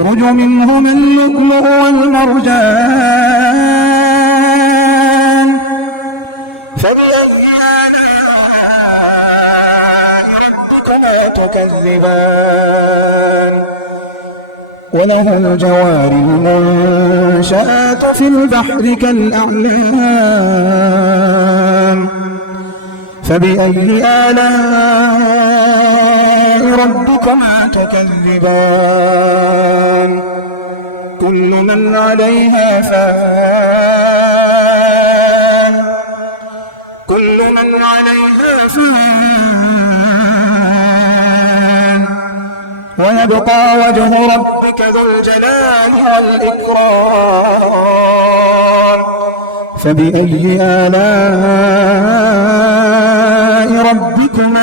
يخرج منهما اللؤلؤ والمرجان فبأي آلاء ربكما تكذبان وله الجوار المنشآت في البحر كالأعلام فبأي آلاء ربكما تكذبان كل من عليها فان ويبقى وجه ربك ذو الجلال والإكرام فبأي آلاء ربكما